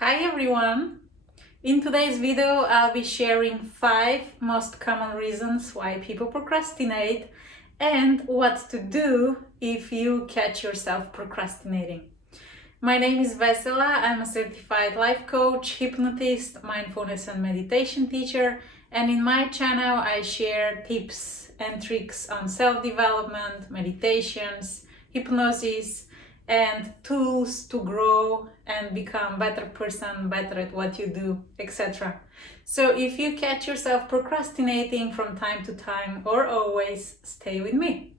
Hi everyone! In today's video, I'll be sharing 5 most common reasons why people procrastinate and what to do if you catch yourself procrastinating. My name is Vesela. I'm a certified life coach, hypnotist, mindfulness and meditation teacher, and in my channel I share tips and tricks on self-development, meditations, hypnosis, and tools to grow and become a better person, better at what you do, etc. So if you catch yourself procrastinating from time to time or always, stay with me.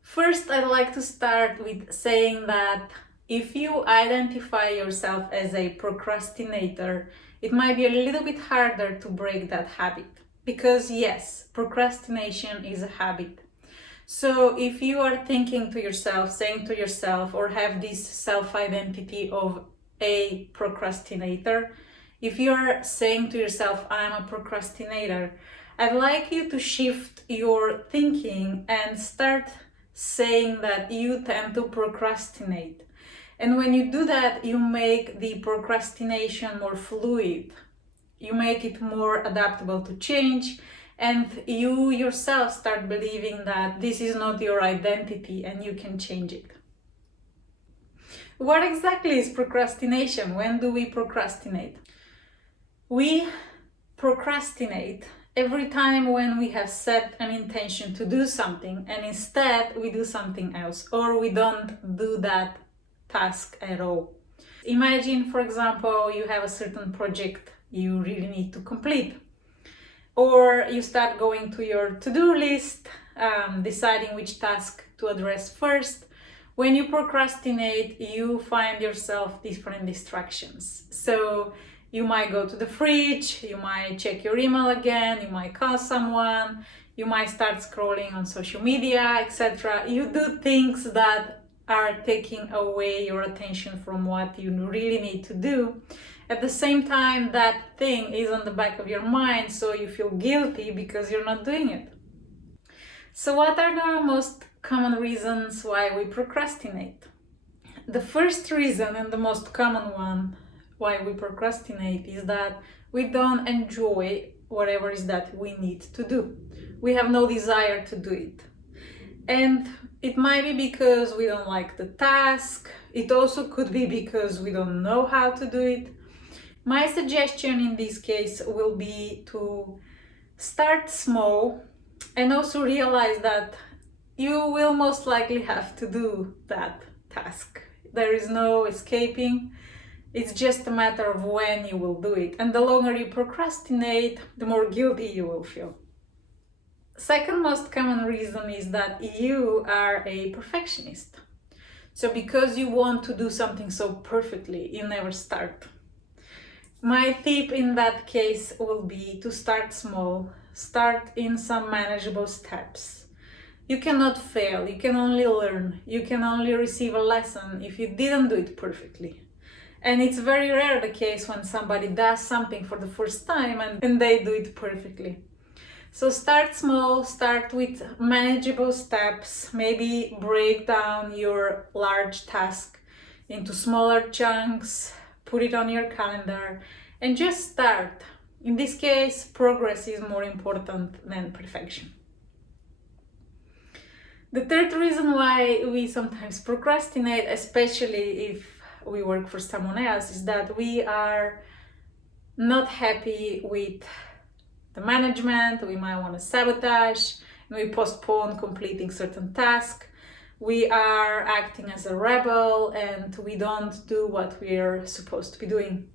First, I'd like to start with saying that if you identify yourself as a procrastinator, it might be a little bit harder to break that habit. Because yes, procrastination is a habit. So if you are thinking to yourself, saying to yourself, or have this self-identity of a procrastinator, if you're saying to yourself, I'm a procrastinator, I'd like you to shift your thinking and start saying that you tend to procrastinate. And when you do that, you make the procrastination more fluid. You make it more adaptable to change. And you yourself start believing that this is not your identity and you can change it. What exactly is procrastination? When do we procrastinate? We procrastinate every time when we have set an intention to do something and instead we do something else, or we don't do that task at all. Imagine, for example, you have a certain project you really need to complete. Or you start going to your to-do list, deciding which task to address first. When you procrastinate, you find yourself different distractions. So you might go to the fridge, you might check your email again, you might call someone, you might start scrolling on social media, etc. You do things that are taking away your attention from what you really need to do. At the same time, that thing is on the back of your mind, so you feel guilty because you're not doing it. So what are the most common reasons why we procrastinate? The first reason, and the most common one why we procrastinate, is that we don't enjoy whatever is that we need to do. We have no desire to do it. And it might be because we don't like the task. It also could be because we don't know how to do it. My suggestion in this case will be to start small and also realize that you will most likely have to do that task. There is no escaping. It's just a matter of when you will do it. And the longer you procrastinate, the more guilty you will feel. Second most common reason is that you are a perfectionist. So because you want to do something so perfectly, you never start. My tip in that case will be to start small, start in some manageable steps. You cannot fail, you can only learn, you can only receive a lesson if you didn't do it perfectly. And it's very rare the case when somebody does something for the first time and they do it perfectly. So start small, start with manageable steps, maybe break down your large task into smaller chunks, put it on your calendar and just start. In this case, progress is more important than perfection. The third reason why we sometimes procrastinate, especially if we work for someone else, is that we are not happy with the management. We might want to sabotage, and we postpone completing certain tasks. We are acting as a rebel and we don't do what we're supposed to be doing.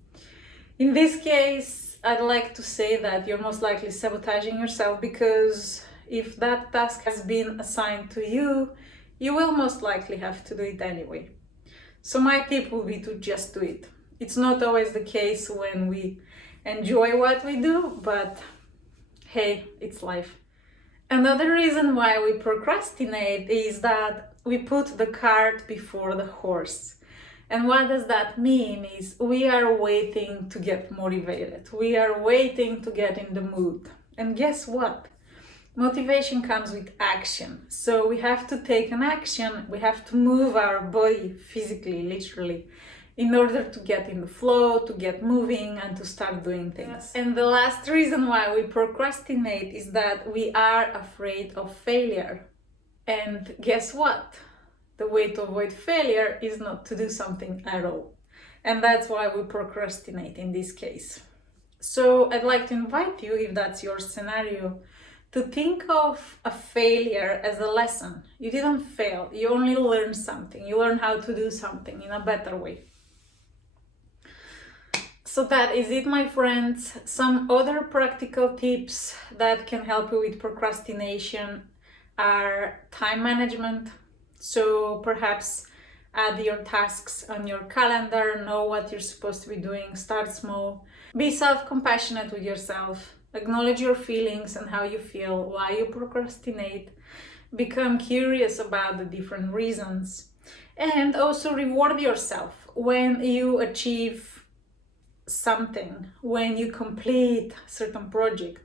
In this case, I'd like to say that you're most likely sabotaging yourself, because if that task has been assigned to you, you will most likely have to do it anyway. So my tip will be to just do it. It's not always the case when we enjoy what we do, but hey, it's life. Another reason why we procrastinate is that we put the cart before the horse. And what does that mean is we are waiting to get motivated. We are waiting to get in the mood. And guess what? Motivation comes with action. So we have to take an action. We have to move our body physically, literally. in order to get in the flow, to get moving, and to start doing things. And the last reason why we procrastinate is that we are afraid of failure. And guess what? The way to avoid failure is not to do something at all. And that's why we procrastinate in this case. So I'd like to invite you, if that's your scenario, to think of a failure as a lesson. You didn't fail, you only learned something. You learned how to do something in a better way. So that is it, my friends. Some other practical tips that can help you with procrastination are time management. So perhaps add your tasks on your calendar, know what you're supposed to be doing, start small. Be self-compassionate with yourself. Acknowledge your feelings and how you feel, why you procrastinate. Become curious about the different reasons. And also reward yourself when you achieve something, when you complete a certain project.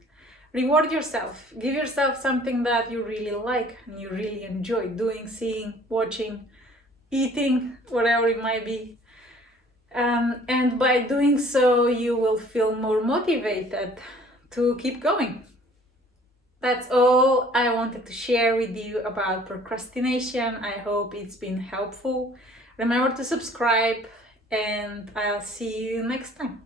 Reward yourself. Give yourself something that you really like and you really enjoy doing, seeing, watching, eating, whatever it might be. And by doing so, you will feel more motivated to keep going. That's all I wanted to share with you about procrastination. I hope it's been helpful. Remember to subscribe, and I'll see you next time.